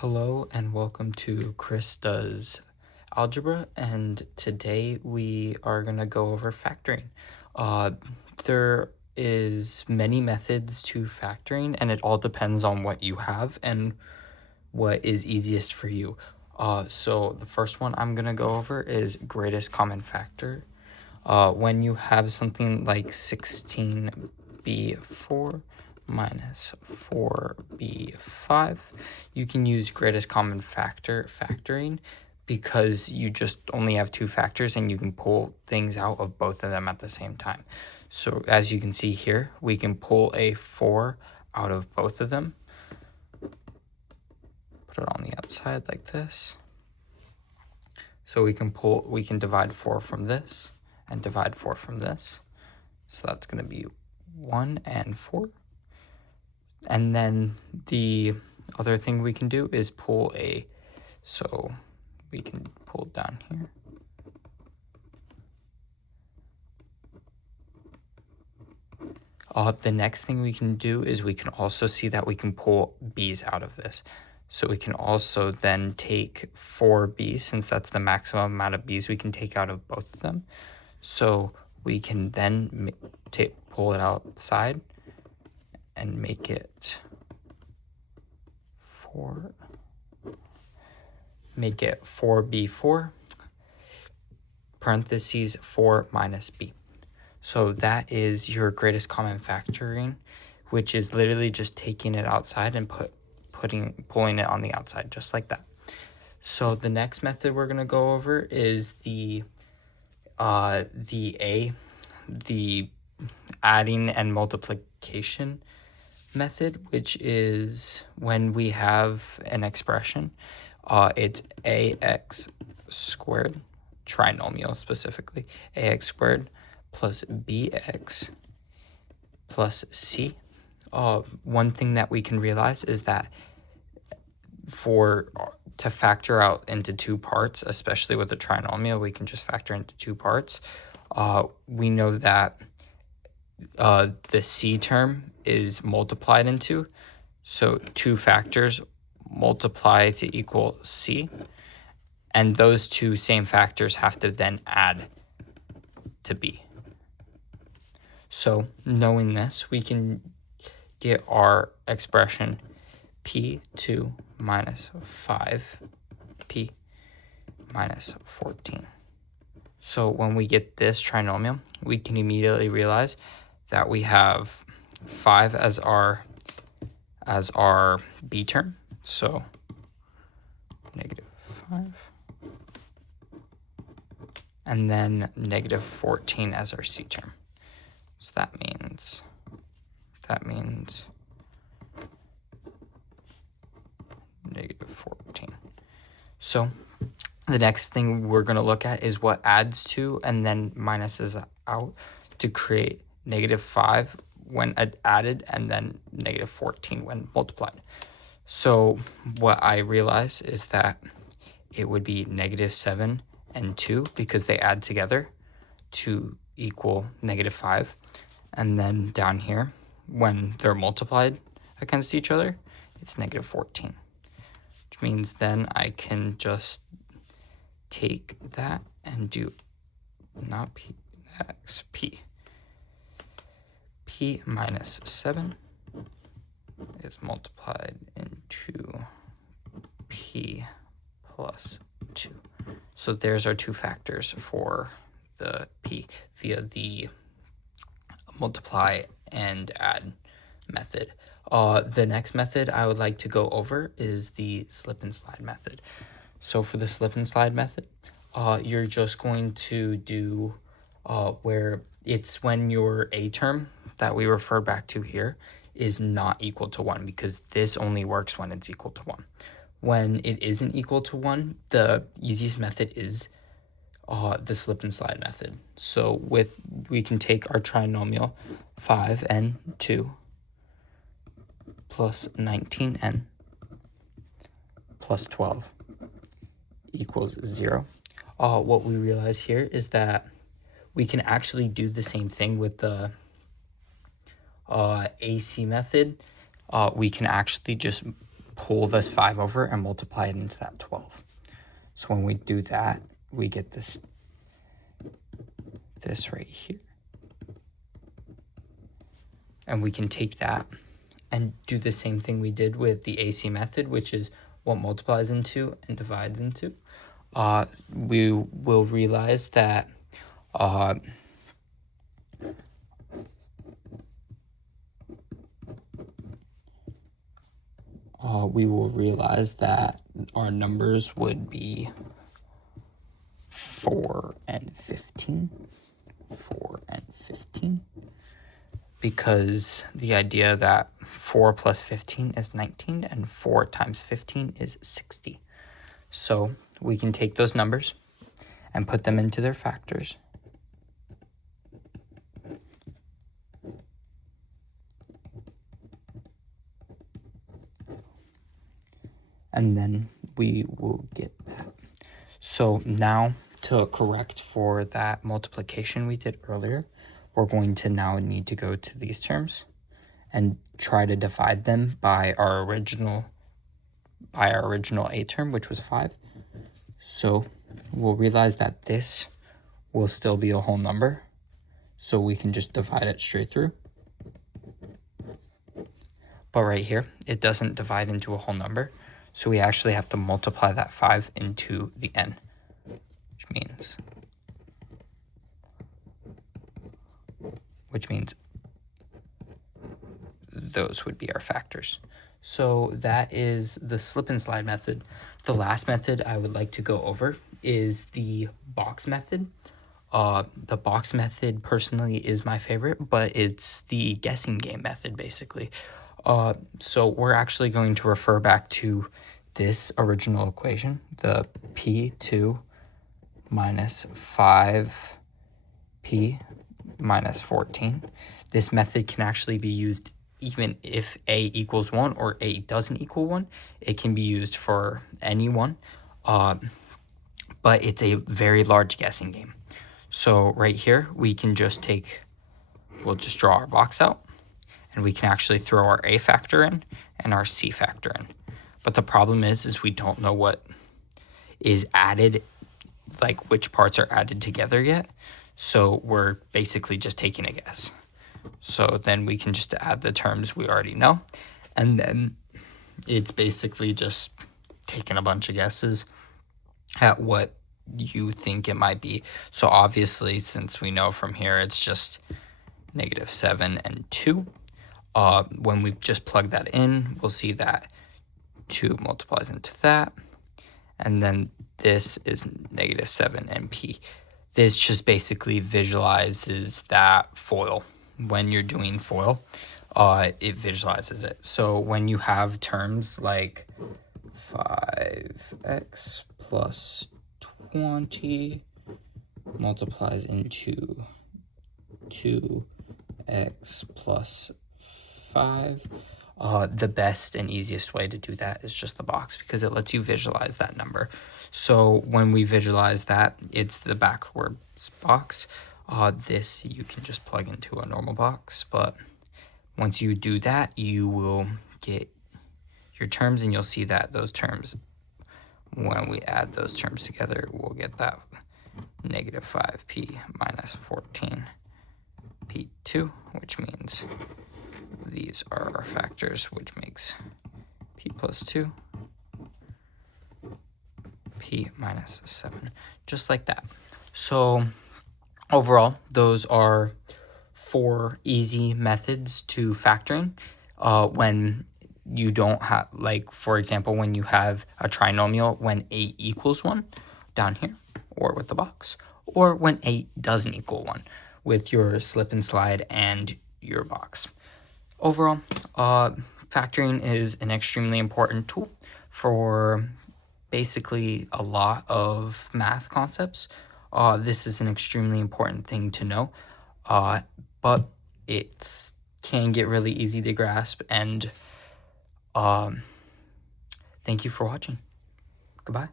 Hello and welcome to Chris Does Algebra, and today we are going to go over factoring. There is many methods to factoring, and it all depends on what you have and what is easiest for you. So the first one I'm going to go over is greatest common factor. When you have something like 16b4 minus 4b5, you can use greatest common factor factoring because you just only have two factors and you can pull things out of both of them at the same time. So as you can see here, we can pull a 4 out of both of them. Put it on the outside like this. So we can divide 4 from this and divide 4 from this. So that's going to be 1 and 4. And then the other thing we can do is pull so we can pull down here. The next thing we can do is we can also see that we can pull b's out of this. So we can also then take 4b, since that's the maximum amount of b's we can take out of both of them. So we can then pull it outside and make it 4b4 parentheses 4 minus b. So that is your greatest common factoring, which is literally just taking it outside and pulling it on the outside, just like that. So the next method we're going to go over is the adding and multiplication method, which is when we have an expression, it's ax squared, trinomial specifically, ax squared plus bx plus c. One thing that we can realize is that to factor out into two parts, especially with a trinomial, we can just factor into two parts. We know that the c term is multiplied into, so two factors multiply to equal c, and those two same factors have to then add to b. So knowing this, we can get our expression p2 minus 5p minus 14. So when we get this trinomial, we can immediately realize that we have 5 as our b term. So negative 5. And then negative 14 as our c term. So that means negative 14. So the next thing we're going to look at is what adds to and then minuses out to create negative 5 when added and then negative 14 when multiplied. So what I realize is that it would be negative 7 and 2 because they add together to equal negative 5. And then down here, when they're multiplied against each other, it's negative 14. Which means then I can just take that and do not p, x, p. P minus 7 is multiplied into p plus 2. So there's our two factors for the p via the multiply and add method. The next method I would like to go over is the slip and slide method. So for the slip and slide method, you're just going to do where it's when your a term that we refer back to here is not equal to 1, because this only works when it's equal to 1. When it isn't equal to 1, the easiest method is the slip and slide method. So we can take our trinomial 5n2 plus 19n plus 12 equals 0. What we realize here is that we can actually do the same thing with the AC method. We can actually just pull this 5 over and multiply it into that 12. So when we do that, we get this right here. And we can take that and do the same thing we did with the AC method, which is what multiplies into and divides into. We will realize that our numbers would be 4 and 15. 4 and 15. Because the idea that 4 plus 15 is 19 and 4 times 15 is 60. So we can take those numbers and put them into their factors. And then we will get that. So now to correct for that multiplication we did earlier, we're going to now need to go to these terms and try to divide them by our original A term, which was 5. So we'll realize that this will still be a whole number. So we can just divide it straight through. But right here, it doesn't divide into a whole number. So we actually have to multiply that 5 into the n, which means those would be our factors. So that is the slip and slide method. The last method I would like to go over is the box method. The box method personally is my favorite, but it's the guessing game method basically. So we're actually going to refer back to this original equation, the P2 minus 5P minus 14. This method can actually be used even if A equals 1 or A doesn't equal 1. It can be used for any one, but it's a very large guessing game. So right here, we can just we'll just draw our box out, and we can actually throw our A factor in and our C factor in. But the problem is we don't know what is added, like which parts are added together yet. So we're basically just taking a guess. So then we can just add the terms we already know. And then it's basically just taking a bunch of guesses at what you think it might be. So obviously, since we know from here, it's just -7 and 2. When we just plug that in, we'll see that 2 multiplies into that. And then this is -7 and P. This just basically visualizes that FOIL. When you're doing FOIL, it visualizes it. So when you have terms like 5x plus 20 multiplies into 2x plus 5, the best and easiest way to do that is just the box, because it lets you visualize that number. So when we visualize that, it's the backwards box. This you can just plug into a normal box, but once you do that, you will get your terms, and you'll see that those terms, when we add those terms together, we'll get that -5p minus 14p2, which means these are our factors, which makes p plus 2, p minus 7, just like that. So overall, those are 4 easy methods to factoring when you don't have, like, for example, when you have a trinomial when A equals 1 down here, or with the box, or when A doesn't equal 1 with your slip and slide and your box. Overall, factoring is an extremely important tool for basically a lot of math concepts. This is an extremely important thing to know, but it can get really easy to grasp, and thank you for watching. Goodbye.